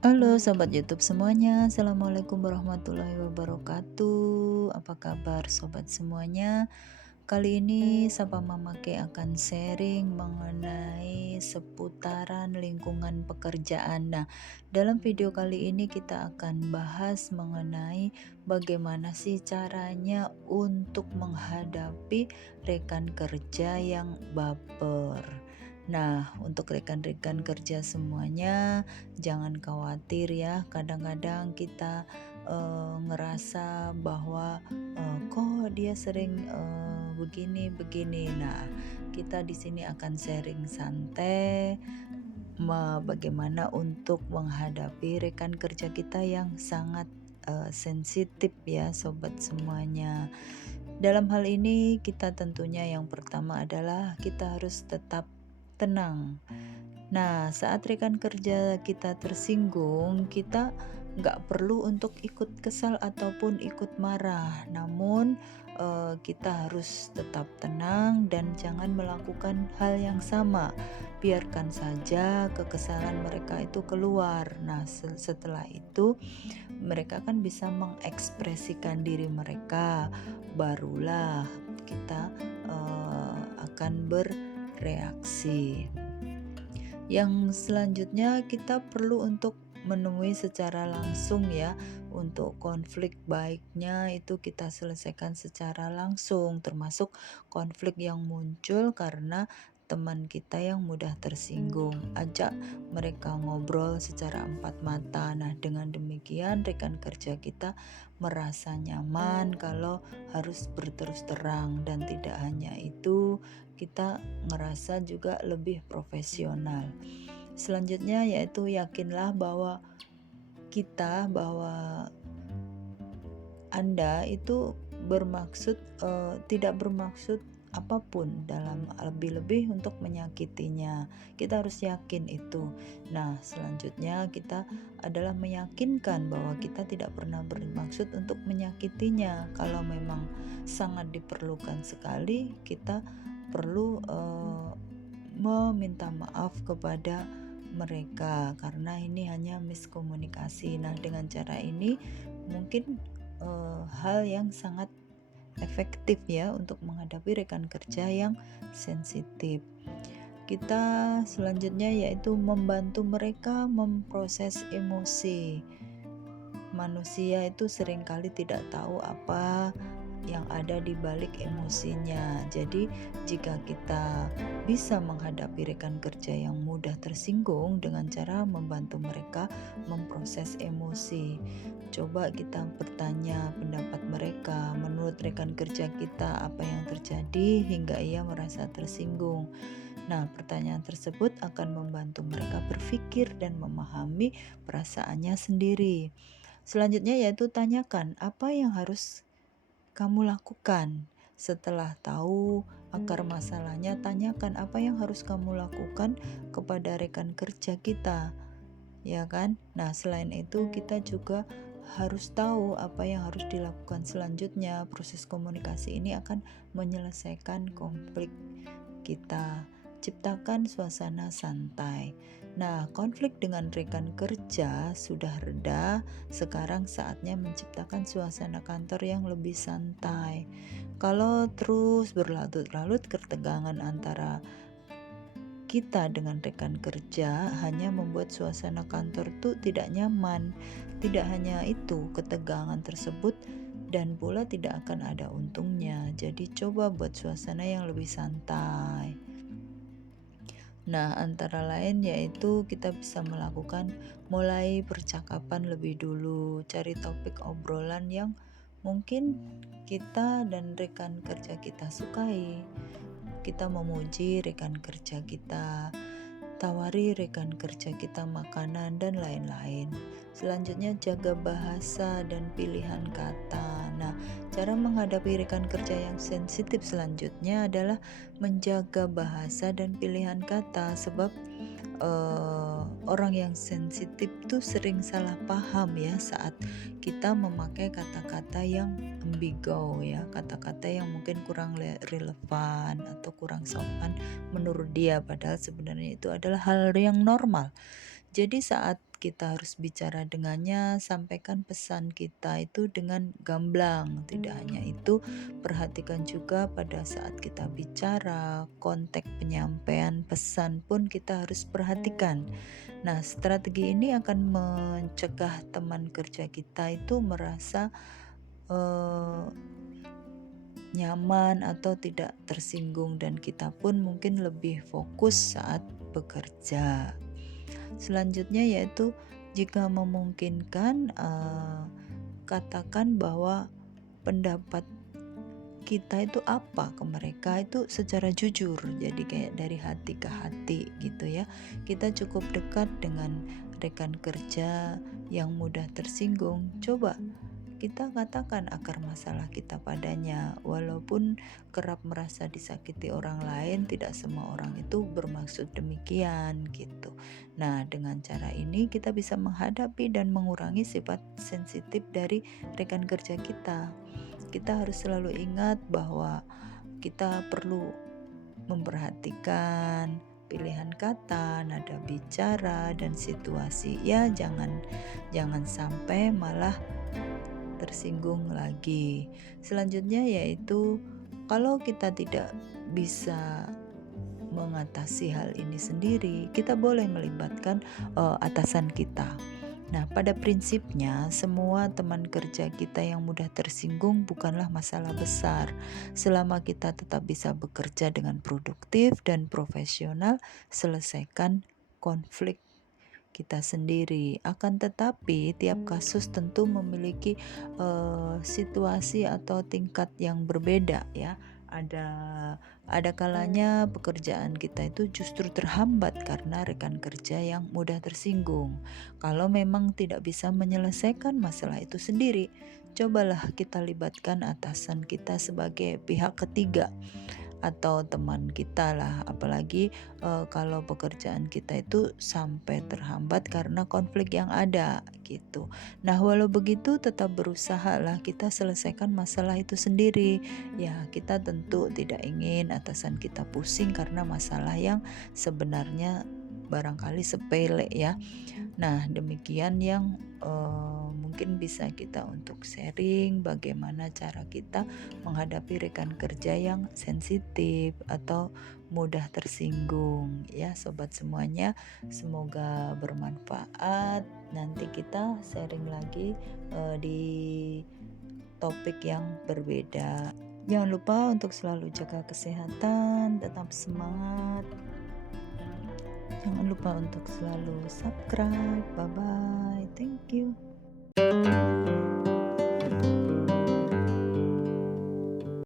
Halo sobat YouTube semuanya, Assalamualaikum warahmatullahi wabarakatuh. Apa kabar sobat semuanya? Kali ini Sapa Mamake akan sharing mengenai seputaran lingkungan pekerjaan. Nah, dalam video kali ini kita akan bahas mengenai bagaimana sih caranya untuk menghadapi rekan kerja yang baper. Nah, untuk rekan-rekan kerja semuanya, jangan khawatir ya. Kadang-kadang kita ngerasa bahwa kok dia sering begini-begini. Nah, kita di sini akan sharing santai bagaimana untuk menghadapi rekan kerja kita yang sangat sensitif ya sobat semuanya. Dalam hal ini kita tentunya yang pertama adalah kita harus tetap tenang. Nah, saat rekan kerja kita tersinggung, kita nggak perlu untuk ikut kesal ataupun ikut marah. Namun, kita harus tetap tenang dan jangan melakukan hal yang sama. Biarkan saja kekesalan mereka itu keluar. Nah, setelah itu mereka kan bisa mengekspresikan diri mereka. Barulah kita akan bereaksi. Yang selanjutnya kita perlu untuk menemui secara langsung ya. Untuk konflik baiknya itu kita selesaikan secara langsung, termasuk konflik yang muncul karena teman kita yang mudah tersinggung. Ajak mereka ngobrol secara empat mata. Nah, dengan demikian rekan kerja kita merasa nyaman kalau harus berterus terang, dan tidak hanya itu, kita ngerasa juga lebih profesional. Selanjutnya yaitu yakinlah bahwa Anda itu tidak bermaksud apapun dalam lebih-lebih untuk menyakitinya. Kita harus yakin itu. Nah, selanjutnya kita adalah meyakinkan bahwa kita tidak pernah bermaksud untuk menyakitinya. Kalau memang sangat diperlukan sekali, kita perlu meminta maaf kepada mereka karena ini hanya miskomunikasi. Nah, dengan cara ini mungkin hal yang sangat efektif ya untuk menghadapi rekan kerja yang sensitif. Kita selanjutnya yaitu membantu mereka memproses emosi. Manusia itu seringkali tidak tahu apa yang ada di balik emosinya. Jadi, jika kita bisa menghadapi rekan kerja yang mudah tersinggung dengan cara membantu mereka memproses emosi. Coba kita bertanya pendapat mereka, menurut rekan kerja kita apa yang terjadi hingga ia merasa tersinggung. Nah, pertanyaan tersebut akan membantu mereka berpikir dan memahami perasaannya sendiri. Selanjutnya yaitu tanyakan apa yang harus kamu lakukan. Setelah tahu akar masalahnya, tanyakan apa yang harus kamu lakukan kepada rekan kerja kita, ya kan? Nah, selain itu kita juga harus tahu apa yang harus dilakukan selanjutnya. Proses komunikasi ini akan menyelesaikan konflik kita. Ciptakan suasana santai. Nah, konflik dengan rekan kerja sudah reda, sekarang saatnya menciptakan suasana kantor yang lebih santai. Kalau terus berlarut-larut, ketegangan antara kita dengan rekan kerja hanya membuat suasana kantor tuh tidak nyaman. Tidak hanya itu, ketegangan tersebut dan pula tidak akan ada untungnya. Jadi coba buat suasana yang lebih santai. Nah, antara lain yaitu kita bisa mulai percakapan lebih dulu, cari topik obrolan yang mungkin kita dan rekan kerja kita sukai. Kita memuji rekan kerja kita, tawari rekan kerja kita makanan dan lain-lain. Selanjutnya jaga bahasa dan pilihan kata. Nah, cara menghadapi rekan kerja yang sensitif selanjutnya adalah menjaga bahasa dan pilihan kata, sebab orang yang sensitif tuh sering salah paham ya saat kita memakai kata-kata yang ambigu ya, kata-kata yang mungkin kurang relevan atau kurang sopan menurut dia, padahal sebenarnya itu adalah hal yang normal. Jadi saat kita harus bicara dengannya, sampaikan pesan kita itu dengan gamblang. Tidak hanya itu, perhatikan juga pada saat kita bicara, konteks penyampaian pesan pun kita harus perhatikan. Nah, strategi ini akan mencegah teman kerja kita itu merasa eh, nyaman atau tidak tersinggung, dan kita pun mungkin lebih fokus saat bekerja. Selanjutnya yaitu jika memungkinkan, katakan bahwa pendapat kita itu apa ke mereka itu secara jujur, jadi kayak dari hati ke hati gitu ya. Kita cukup dekat dengan rekan kerja yang mudah tersinggung, coba kita katakan akar masalah kita padanya. Walaupun kerap merasa disakiti orang lain, tidak semua orang itu bermaksud demikian gitu. Nah, dengan cara ini kita bisa menghadapi dan mengurangi sifat sensitif dari rekan kerja kita. Kita harus selalu ingat bahwa kita perlu memperhatikan pilihan kata, nada bicara, dan situasi. Ya, jangan sampai malah tersinggung lagi. Selanjutnya yaitu kalau kita tidak bisa mengatasi hal ini sendiri, kita boleh melibatkan atasan kita. Nah, pada prinsipnya semua teman kerja kita yang mudah tersinggung bukanlah masalah besar. Selama kita tetap bisa bekerja dengan produktif dan profesional, selesaikan konflik kita sendiri. Akan tetapi tiap kasus tentu memiliki situasi atau tingkat yang berbeda ya. Ada kalanya pekerjaan kita itu justru terhambat karena rekan kerja yang mudah tersinggung. Kalau memang tidak bisa menyelesaikan masalah itu sendiri, cobalah kita libatkan atasan kita sebagai pihak ketiga atau teman kita lah, apalagi kalau pekerjaan kita itu sampai terhambat karena konflik yang ada gitu. Nah, walau begitu tetap berusaha lah kita selesaikan masalah itu sendiri. Ya, kita tentu tidak ingin atasan kita pusing karena masalah yang sebenarnya barangkali sepele ya. Nah, demikian yang mungkin bisa kita untuk sharing bagaimana cara kita menghadapi rekan kerja yang sensitif atau mudah tersinggung ya sobat semuanya. Semoga bermanfaat. Nanti kita sharing lagi di topik yang berbeda. Jangan lupa untuk selalu jaga kesehatan, tetap semangat. Jangan lupa untuk selalu subscribe. Bye bye. Thank you.